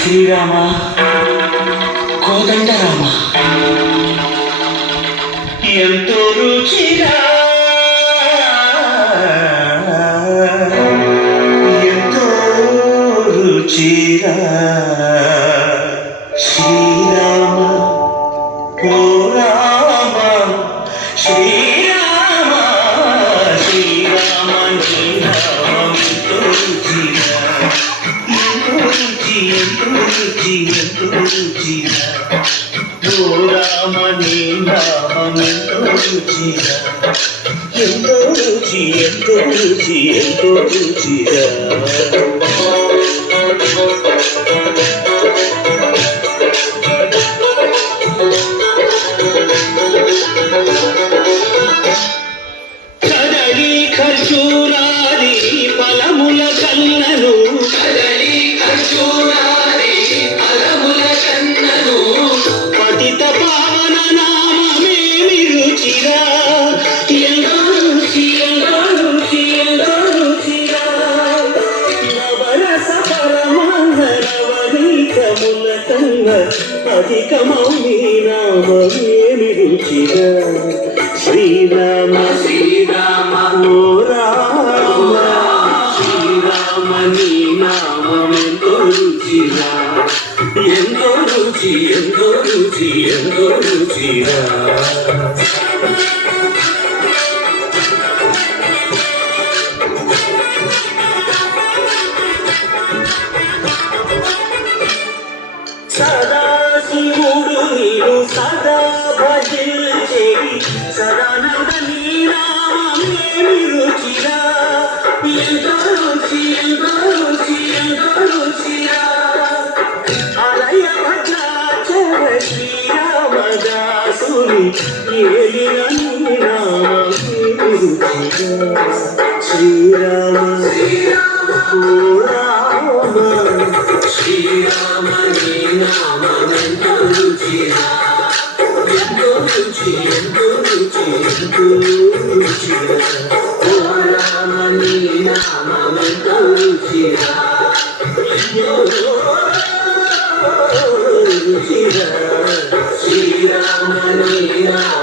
శ్రీరామ కోదండ రామ ఎంతో రుచిరా ఎంతో రుచిరా శ్రీరామ ఓ రామ శ్రీరామ శ్రీరామ నీ నామం ఎంతో రుచిరా ఎంతో రుచిరా ఓ రామ నీ నామం ఎంతో రుచిరా ఎంతో రుచిరా కదలి ఖర్జూరాది ఫలముల కన్నను కదలి ఖర్జూరాది ఫలముల కన్నను పతిత పావన నామమేమి రుచిరా ఎంతో రుచిరా నవరస పరమాంగనవనీకముల కన్న అధికమౌ నీ నామమేమి రుచిరా శ్రీరామ శ్రీరామ ఓ రామ శ్రీరామ నీ నామం ఎంతో రుచిరా ఎంతో రుచిరా సదా శివుడు నీవు సదా భజించేవి సదానంద నీ నామమేమి రుచిరా ఎంతో రుచిరా ఆలయ భద్రాచల శ్రీరామదాసుని ఏలిన నీ నామమేమి రుచిరా శ్రీరామ ఓ రామ శ్రీరామ నీ నామం ఎంతో రుచిరా ఎంతో రుచిరా ఓ రామ నీ నామం ఎంతో రుచిరా ఎంతో రుచిరా శ్రీరామ నీ నామం